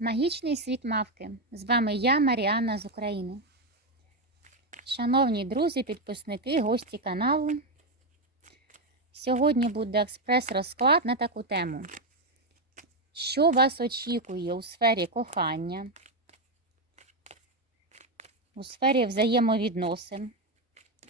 Магічний світ мавки. З вами я, Маріанна з України. Шановні друзі, підписники, гості каналу. Сьогодні буде експрес-розклад на таку тему. Що вас очікує у сфері кохання, у сфері взаємовідносин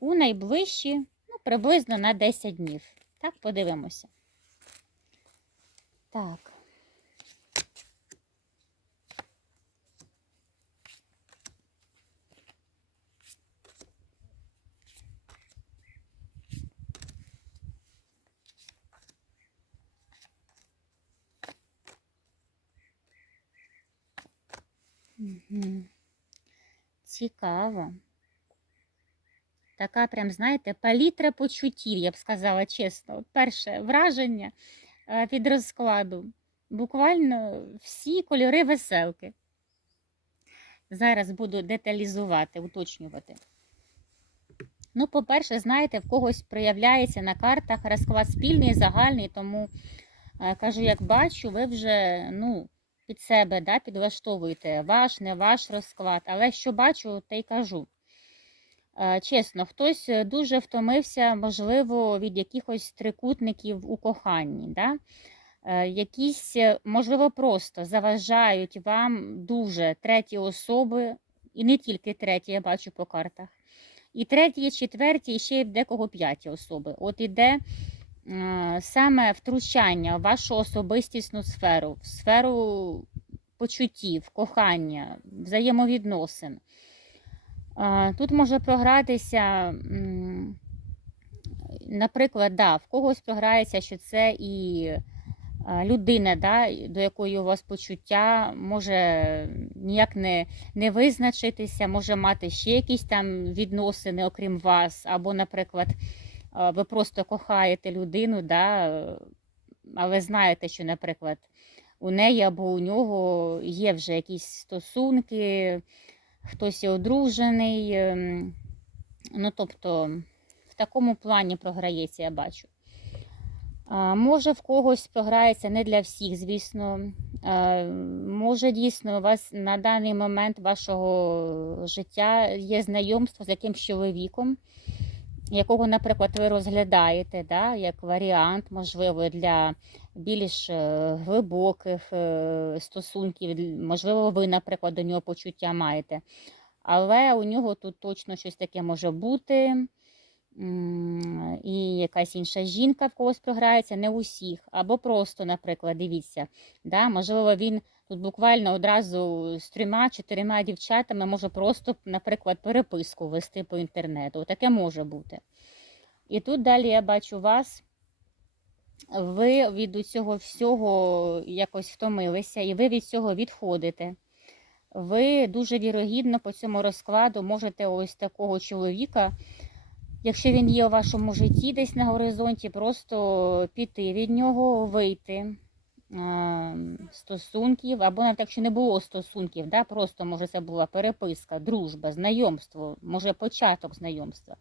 у найближчі, ну, приблизно на 10 днів. Так, подивимося. Так. Мгм. Цікаво. Така прям, знаєте, палітра почуттів, я б сказала чесно. Перше враження е, від розкладу. Буквально всі кольори веселки. Зараз буду деталізувати, уточнювати. Ну, по-перше, знаєте, в когось проявляється на картах розклад спільний, загальний, тому е, кажу, як бачу, ви вже ну, під себе да, підлаштовуєте ваш, не ваш розклад. Але що бачу, те й кажу. Е, Чесно, хтось е, дуже втомився, можливо, від якихось трикутників у коханні. Да? Е, Якісь, можливо, просто заважають вам дуже треті особи, і не тільки треті, я бачу по картах. І треті, і четверті, і ще й декого п'яті особи. От іде саме втручання в вашу особистісну сферу, в сферу почуттів, кохання, взаємовідносин. Е, Тут може програтися, наприклад, да, в когось програється, що це і е, людина, да, до якої у вас почуття може ніяк не, не визначитися, може мати ще якісь там відносини, окрім вас, або, наприклад, е, ви просто кохаєте людину, да, але знаєте, що, наприклад, у неї або у нього є вже якісь стосунки, хтось і одружений. ем, Ну, тобто, в такому плані програється, я бачу. А, Може, в когось програється не для всіх, звісно. Е, Може, дійсно, у вас на даний момент вашого життя є знайомство з якимсь чоловіком, якого, наприклад, ви розглядаєте, да, як варіант, можливо, для більш е, глибоких е, стосунків. Можливо, ви, наприклад, до нього почуття маєте. Але у нього тут точно щось таке може бути. І якась інша жінка в когось програється, не усіх. Або просто, наприклад, дивіться, да, можливо, він тут буквально одразу з трьома-чотирма дівчатами може просто, наприклад, переписку вести по інтернету. Таке може бути. І тут далі я бачу вас. Ви від цього всього якось втомилися, і ви від цього відходите. Ви дуже вірогідно по цьому розкладу можете ось такого чоловіка, якщо він є у вашому житті десь на горизонті, просто піти від нього, вийти стосунків, або навіть якщо не було стосунків, да, просто може це була переписка, дружба, знайомство, може початок знайомства.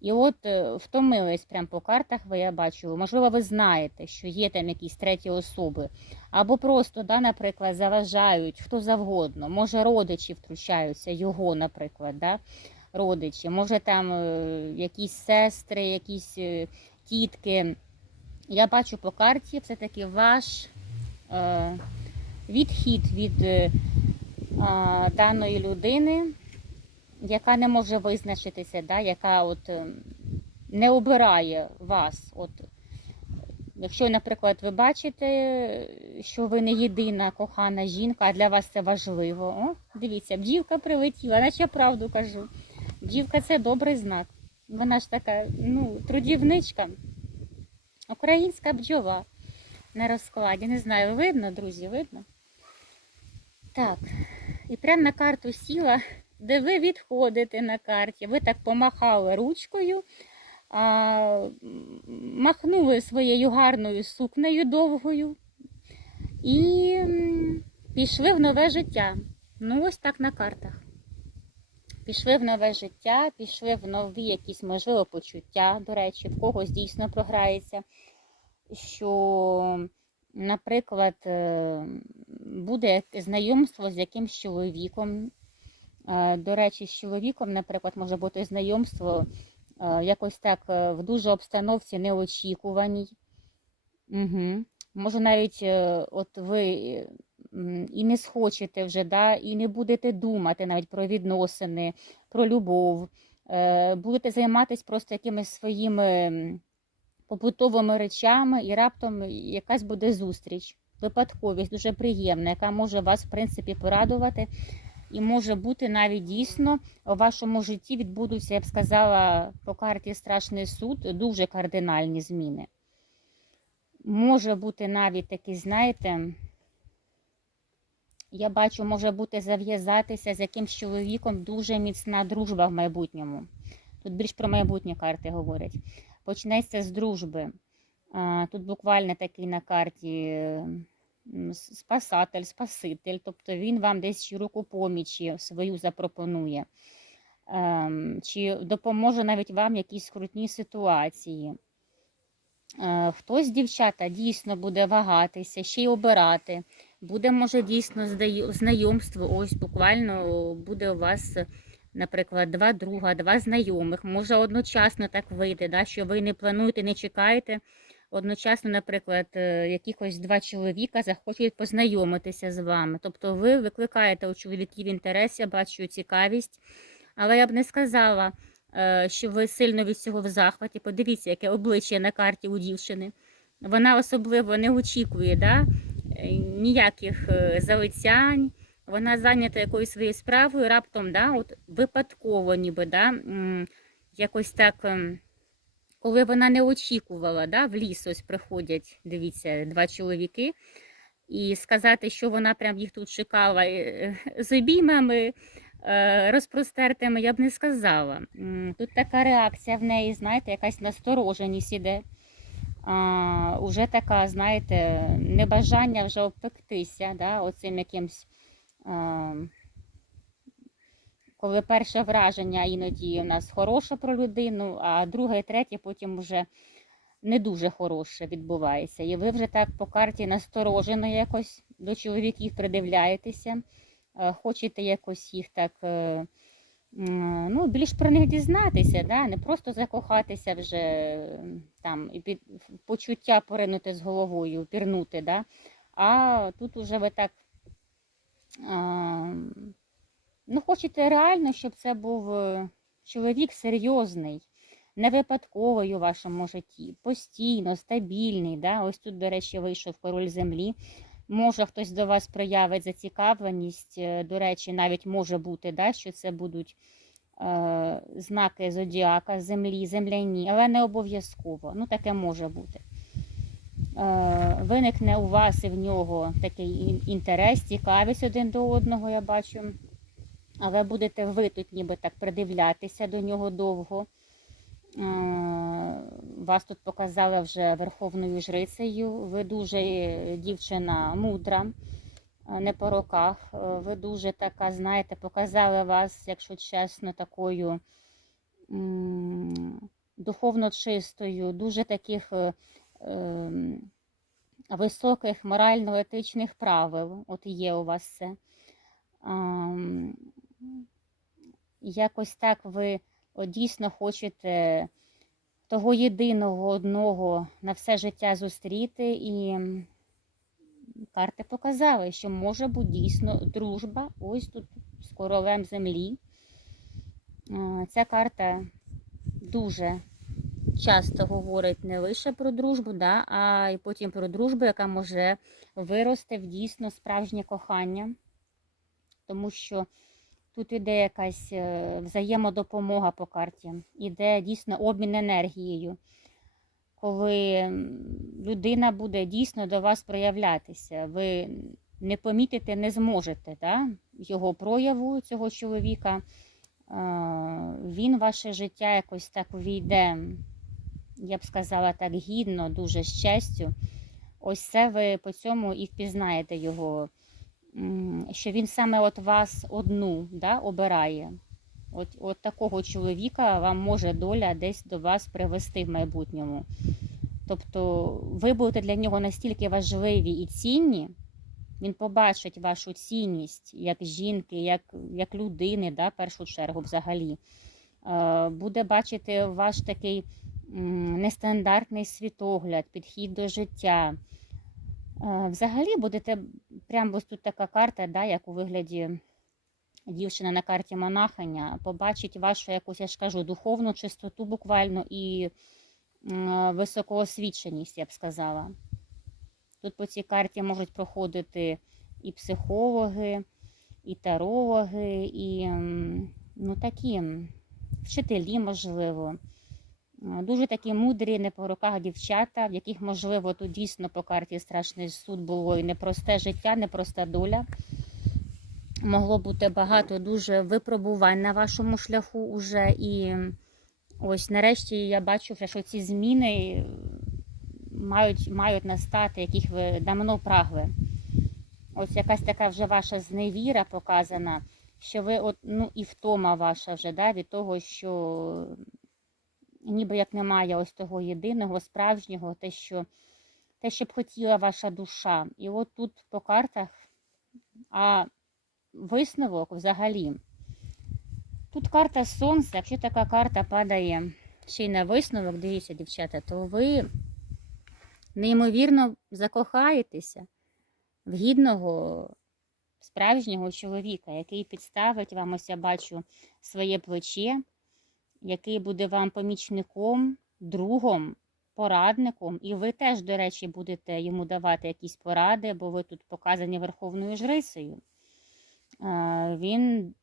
І от е, втомились прямо по картах, ви я бачу, можливо, ви знаєте, що є там якісь треті особи, або просто, да, наприклад, заважають хто завгодно, може родичі втручаються, його, наприклад, да, родичі, може там е, якісь сестри, якісь е, тітки. Я бачу по карті все-таки ваш відхід від е, даної людини, яка не може визначитися, да, яка от е, не обирає вас. От, якщо, наприклад, ви бачите, що ви не єдина кохана жінка, а для вас це важливо. О, дивіться, бджілка прилетіла, наче я правду кажу. Бджілка це добрий знак. Вона ж така, ну, трудівничка. Українська бджола на розкладі. Не знаю, видно, друзі, видно? Так, і прямо на карту сіла, де ви відходите на карті. Ви так помахали ручкою, а, махнули своєю гарною сукнею довгою і пішли в нове життя. Ну, ось так на картах. Пішли в нове життя, пішли в нові якісь, можливо, почуття, до речі, в когось дійсно програється, що, наприклад, е, буде знайомство з якимсь чоловіком. Е, До речі, з чоловіком, наприклад, може бути знайомство е, якось так в дуже обстановці неочікуваній. Угу. Може, навіть от ви і не схочете вже, да, і не будете думати навіть про відносини, про любов. Будете займатися просто якимись своїми побутовими речами, і раптом якась буде зустріч, випадковість, дуже приємна, яка може вас, в принципі, порадувати. І може бути навіть дійсно у вашому житті відбудуться, я б сказала, по карті Страшний суд дуже кардинальні зміни. Може бути навіть такі, знаєте, я бачу, може бути зав'язатися з якимсь чоловіком дуже міцна дружба в майбутньому. Тут більш про майбутнє карти говорять. Почнеться з дружби. Тут буквально такий на карті спасатель, спаситель, тобто він вам десь руку помічі свою запропонує, Ем, чи допоможе навіть вам в якійсь скрутній ситуації. Е, Хтось, дівчата, дійсно буде вагатися, ще й обирати. Буде, може, дійсно знайомство. Ось буквально буде у вас, наприклад, два друга, два знайомих. Може одночасно так вийти, да, що ви не плануєте, не чекаєте. Одночасно, наприклад, е, якихось два чоловіка захочуть познайомитися з вами. Тобто ви викликаєте у чоловіків інтерес, я бачу цікавість, але я б не сказала, е, що ви сильно від цього в захваті. Подивіться, яке обличчя на карті у дівчини. Вона особливо не очікує да? е, ніяких залицянь. Вона зайнята якоюсь своєю справою, раптом да, от випадково, ніби да, якось так, ем, коли вона не очікувала, да, в ліс ось приходять, дивіться, два чоловіки, і сказати, що вона прям їх тут чекала е, з обіймами е, розпростертими, я б не сказала. Тут така реакція в неї, знаєте, якась настороженість іде. А, уже така, знаєте, небажання вже обпектися, да, оцим якимсь. А, коли перше враження іноді у нас хороше про людину, а друге і третє потім вже не дуже хороше відбувається. І ви вже так по карті насторожено якось до чоловіків придивляєтеся, е, хочете якось їх так е, ну, більш про них дізнатися, да? не просто закохатися вже там і під почуття поринути з головою, пірнути, да? а тут уже ви так. Ну, хочете реально, щоб це був е, чоловік серйозний, не випадковий у вашому житті, постійно, стабільний. Да? Ось тут, до речі, вийшов король землі. Може, хтось до вас проявить зацікавленість. е, До речі, навіть може бути, да, що це будуть е, знаки зодіака, землі, земляні, але не обов'язково. Ну, таке може бути. Е, виникне у вас і в нього такий інтерес, цікавість один до одного, я бачу. Але будете ви тут ніби так придивлятися до нього довго. Е, Вас тут показали вже верховною жрицею. Ви дуже е, дівчина мудра, не по роках. Ви дуже така, знаєте, показали вас, якщо чесно, такою духовно чистою, дуже таких ем, високих морально-етичних правил. От є у вас це. Якось так ви дійсно хочете того єдиного одного на все життя зустріти, і карти показали, що може бути дійсно дружба ось тут з королем землі. Ця карта дуже часто говорить не лише про дружбу, да, а й потім про дружбу, яка може вирости в дійсно справжнє кохання, тому що тут іде якась е, взаємодопомога по карті, іде дійсно обмін енергією, коли людина буде дійсно до вас проявлятися. Ви не помітите, не зможете да, його прояву цього чоловіка. Е, Він ваше життя якось так увійде, я б сказала так, гідно, дуже з честю. Ось це ви по цьому і впізнаєте його, що він саме от вас одну да, обирає. От, от такого чоловіка вам може доля десь до вас привести в майбутньому. Тобто ви будете для нього настільки важливі і цінні, Він побачить вашу цінність як жінки, як, як людини, да, в першу чергу взагалі. Е, Буде бачити ваш такий нестандартний світогляд, підхід до життя. Е, Взагалі будете, прямо ось тут така карта, да, як у вигляді дівчина на карті монахиня, побачить вашу якусь, я ж кажу, духовну чистоту буквально і високоосвіченість, я б сказала. Тут по цій карті можуть проходити і психологи, і тарологи, і ну, такі вчителі, можливо. Е, Дуже такі мудрі, не по руках дівчата, в яких, можливо, тут дійсно по карті страшний суд було і непросте життя, непроста доля. Могло бути багато дуже випробувань на вашому шляху уже. І ось нарешті я бачу, що ці зміни мають, мають настати, яких ви давно прагли. Ось якась така вже ваша зневіра показана, що ви от, ну, і втома ваша вже да, від того, що ніби як немає ось того єдиного, справжнього, те, що, те, що б хотіла ваша душа. І от тут по картах, а висновок взагалі. Тут карта сонця, якщо така карта падає ще й на висновок, дивіться, дівчата, то ви неймовірно закохаєтеся в гідного справжнього чоловіка, який підставить вам, ось я бачу, своє плече, який буде вам помічником, другом, порадником. І ви теж, до речі, будете йому давати якісь поради, бо ви тут показані Верховною Жрицею. Він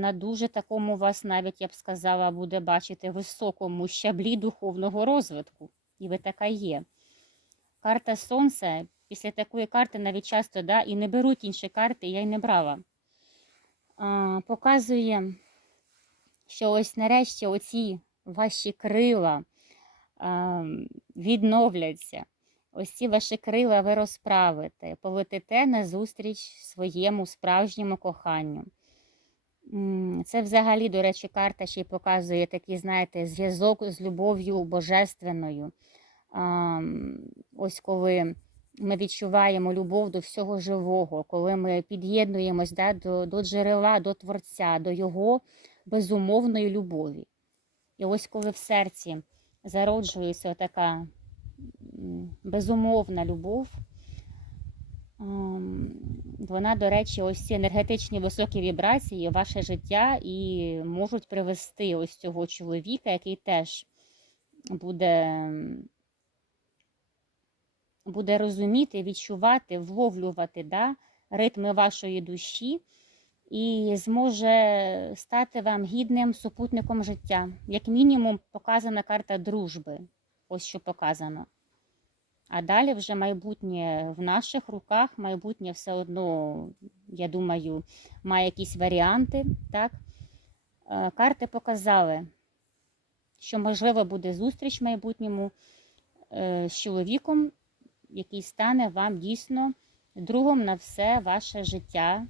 на дуже такому вас, навіть я б сказала, буде бачити високому щаблі духовного розвитку. І ви така є. Карта Сонця. Після такої карти навіть часто да, і не беруть інші карти, я й не брала. Показує, що ось нарешті оці ваші крила відновляться. Ось ці ваші крила ви розправите, полетите назустріч своєму справжньому коханню. Це взагалі, до речі, карта ще й показує такий, знаєте, зв'язок з любов'ю божественною. Ось коли ми відчуваємо любов до всього живого, коли ми під'єднуємось да, до, до джерела, до Творця, до Його безумовної любові. І ось коли в серці зароджується така безумовна любов, ем, вона, до речі, ось ці енергетичні високі вібрації ваше життя і можуть привести ось цього чоловіка, який теж буде, буде розуміти, відчувати, вловлювати да, ритми вашої душі і зможе стати вам гідним супутником життя. Як мінімум, показана карта дружби. Ось що показано. А далі вже майбутнє в наших руках, майбутнє все одно, я думаю, має якісь варіанти. Так? Е, Карти показали, що можливо буде зустріч в майбутньому е, з чоловіком, який стане вам дійсно другом на все ваше життя.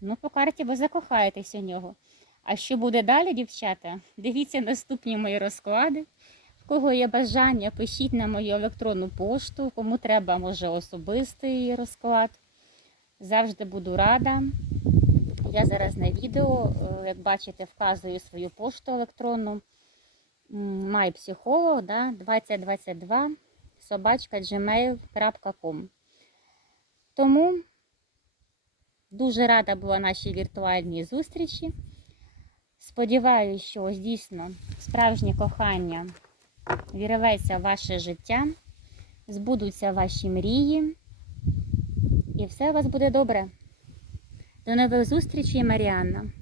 Ну, по карті ви закохаєтесь у нього. А що буде далі, дівчата? Дивіться наступні мої розклади. В кого є бажання, пишіть на мою електронну пошту, кому треба, може, особистий розклад. Завжди буду рада. Я зараз на відео, е, як бачите, вказую свою пошту електронну. MyPsycholog, да, 2022 собачка gmail.com. Тому дуже рада була нашій віртуальній зустрічі. Сподіваюся, що ось дійсно справжнє кохання вірветься в ваше життя, збудуться ваші мрії, і все у вас буде добре. До нових зустрічей, Маріанна!